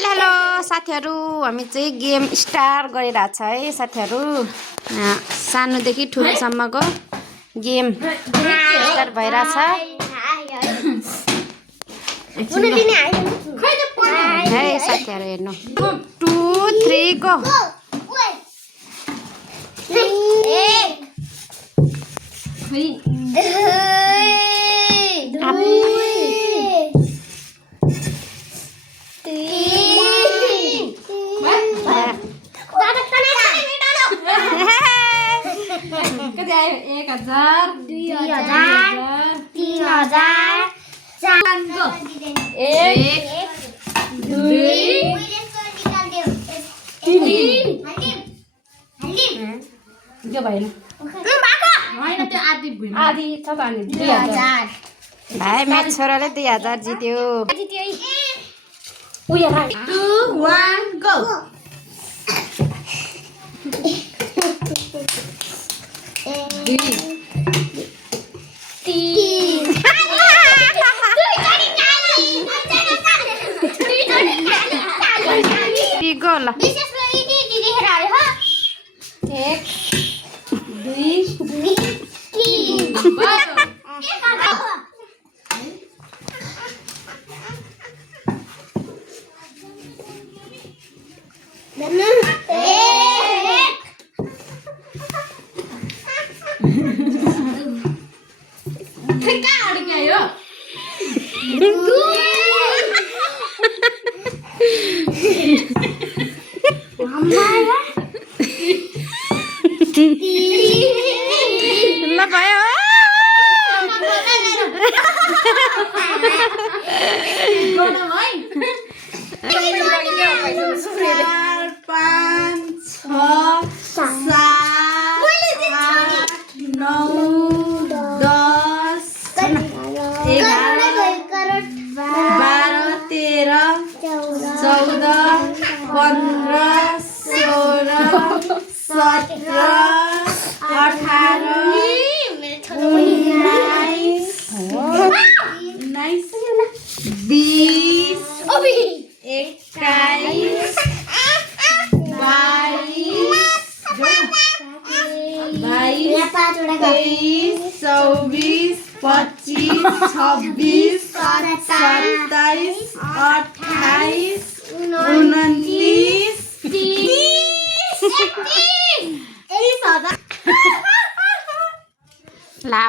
Hello hello साथीहरु, हामी चाहिँ गेम स्टार्ट गरिरहेछ है साथीहरु। सानोदेखि ठुलोसम्मको गेम स्टार्ट भइरहेछ है साथीहरु। हेर्नु 2 3 गो। कति आयो 1000 2000 3000 1 2 के भएन होइन त्यो आधी भुइँ आधी छ त अनि 2000 भाइ मेरो छोराले 2000 जित्यो। उयो 2 1 गो। गोल 1 2 ल भयो। 30 ला